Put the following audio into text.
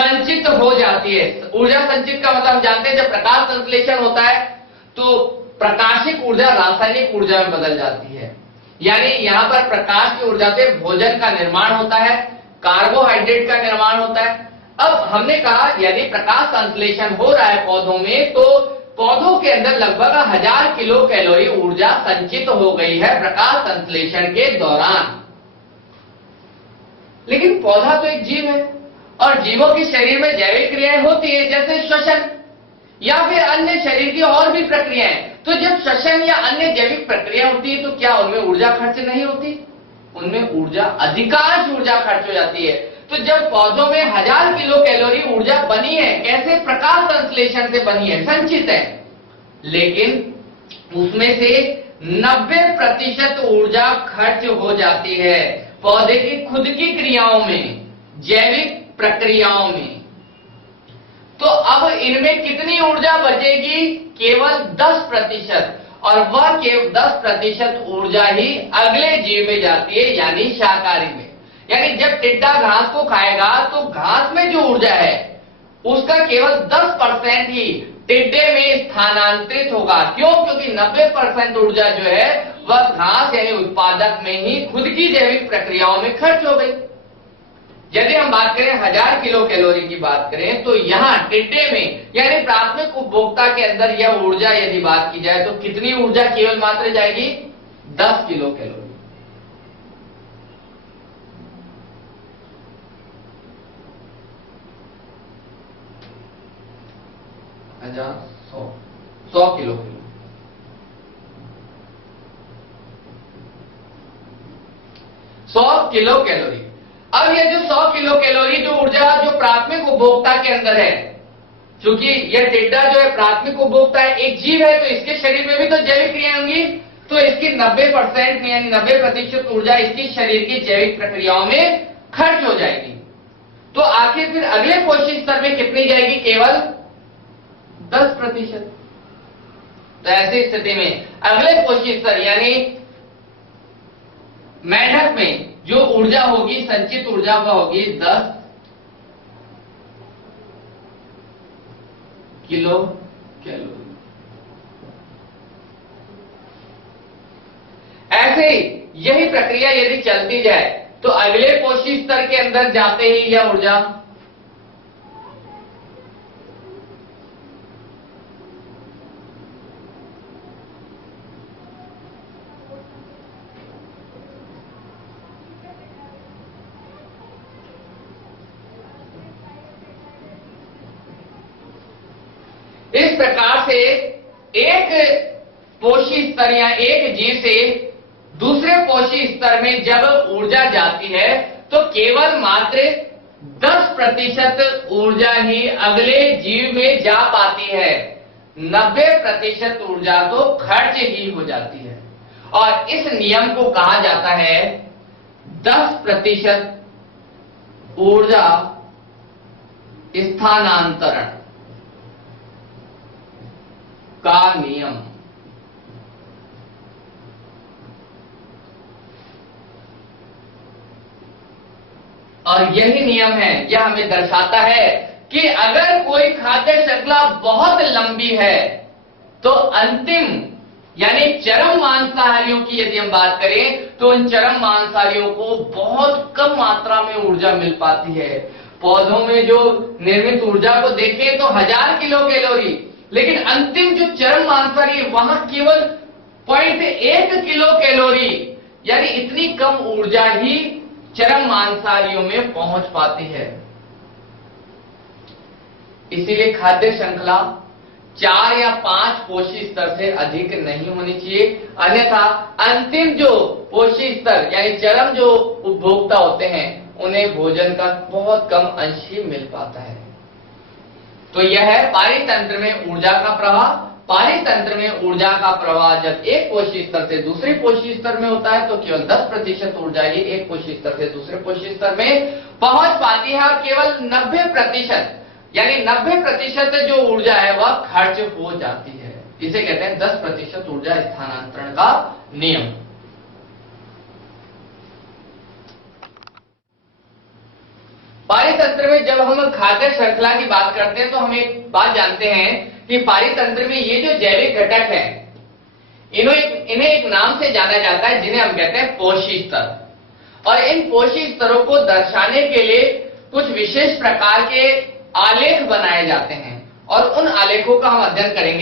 संचित हो जाती है। ऊर्जा संचित का मतलब हम जानते हैं, जब प्रकाश संश्लेषण होता है तो प्रकाशिक ऊर्जा रासायनिक ऊर्जा में बदल जाती है। यानी यहां पर प्रकाश की ऊर्जा से भोजन का निर्माण होता है, कार्बोहाइड्रेट का निर्माण होता है। अब हमने कहा यदि प्रकाश संश्लेषण हो रहा है पौधों में, तो पौधों के अंदर लगभग 1000 किलो कैलोरी ऊर्जा संचित हो गई है प्रकाश संश्लेषण के दौरान। लेकिन पौधा तो एक जीव है और जीवों के शरीर में जैविक क्रियाएं होती है, जैसे श्वसन या फिर अन्य शरीर की और भी प्रक्रियाएं। तो जब श्वसन या अन्य जैविक प्रक्रिया होती है तो क्या उनमें ऊर्जा खर्च नहीं होती? उनमें ऊर्जा, अधिकांश ऊर्जा खर्च हो जाती है। तो जब पौधों में 1000 किलो कैलोरी ऊर्जा बनी है, कैसे? प्रकाश संश्लेषण से बनी है, संचित है, लेकिन उसमें से 90% ऊर्जा खर्च हो जाती है पौधे की खुद की क्रियाओं में, जैविक प्रक्रियाओं में। तो अब इनमें कितनी ऊर्जा बचेगी? केवल 10%, और वह केवल 10% ऊर्जा ही अगले जीव में जाती है, यानी शाकाहारी में। यानी जब टिड्डा घास को खाएगा तो घास में जो ऊर्जा है उसका केवल 10% ही टिड्डे में स्थानांतरित होगा। क्यों? क्योंकि 90% ऊर्जा जो है वह घास यानी उत्पादक में ही खुद की जैविक प्रक्रियाओं में खर्च हो गई। यदि हम बात करें 1000 किलो कैलोरी की बात करें, तो यहां टिड्डे में यानी प्राथमिक उपभोक्ता के अंदर यह ऊर्जा यदि बात की जाए तो कितनी ऊर्जा केवल मात्र जाएगी? 10 किलो कैलोरी। अच्छा, 100 किलो कैलोरी। 100 kilo calorie. अब ये जो 100 किलो कैलोरी जो ऊर्जा जो प्राथमिक उपभोक्ता के अंदर है, क्योंकि यह टिड्डा जो है प्राथमिक उपभोक्ता है, एक जीव है, तो इसके शरीर में भी तो जैविक क्रियाएं होंगी, तो इसकी 90% यानी 90% ऊर्जा इसकी शरीर की जैविक प्रक्रियाओं में खर्च हो जाएगी। तो आखिर फिर अगले पोषी स्तर में कितनी जाएगी? केवल 10%। तो ऐसी स्थिति में अगले पोषी स्तर यानी मेंढक में जो ऊर्जा होगी, संचित ऊर्जा, वह होगी 10 किलो कैलोरी। ऐसे ही यही प्रक्रिया यदि चलती जाए तो अगले पोषी स्तर के अंदर जाते ही यह ऊर्जा इस प्रकार से एक पोषी स्तर या एक जीव से दूसरे पोषी स्तर में जब ऊर्जा जाती है तो केवल मात्र 10% ऊर्जा ही अगले जीव में जा पाती है। 90% ऊर्जा तो खर्च ही हो जाती है। और इस नियम को कहा जाता है 10% ऊर्जा स्थानांतरण का नियम। और यही नियम है, यह हमें दर्शाता है कि अगर कोई खाद्य श्रृंखला बहुत लंबी है तो अंतिम यानी चरम मांसाहारियों की यदि हम बात करें तो उन चरम मांसाहारियों को बहुत कम मात्रा में ऊर्जा मिल पाती है। पौधों में जो निर्मित ऊर्जा को देखें तो 1000 किलो कैलोरी, लेकिन अंतिम जो चरम मांसाहारी है वहां केवल 0.1 किलो कैलोरी, यानी इतनी कम ऊर्जा ही चरम मांसाहारियों में पहुंच पाती है। इसीलिए खाद्य श्रृंखला 4 या 5 पोषी स्तर से अधिक नहीं होनी चाहिए, अन्यथा अंतिम जो पोषी स्तर यानी चरम जो उपभोक्ता होते हैं उन्हें भोजन का बहुत कम अंश ही मिल पाता है। तो यह है पारितंत्र में ऊर्जा का प्रवाह। पारितंत्र में ऊर्जा का प्रवाह जब एक पोषी स्तर से दूसरे पोषी स्तर में होता है तो केवल 10% ऊर्जा ही एक पोषी स्तर से दूसरे पोषी स्तर में पहुंच पाती है, और केवल 90% यानी 90% जो ऊर्जा है वह खर्च हो जाती है। इसे कहते हैं 10% ऊर्जा स्थानांतरण का नियम। पारितंत्र में जब हम खाद्य श्रृंखला की बात करते हैं तो हम एक बात जानते हैं कि पारितंत्र में ये जो जैविक घटक है इन्हें एक नाम से जाना जाता है जिन्हें हम कहते हैं पोषी स्तर। और इन पोषी स्तरों को दर्शाने के लिए कुछ विशेष प्रकार के आलेख बनाए जाते हैं और उन आलेखों का हम अध्ययन करेंगे।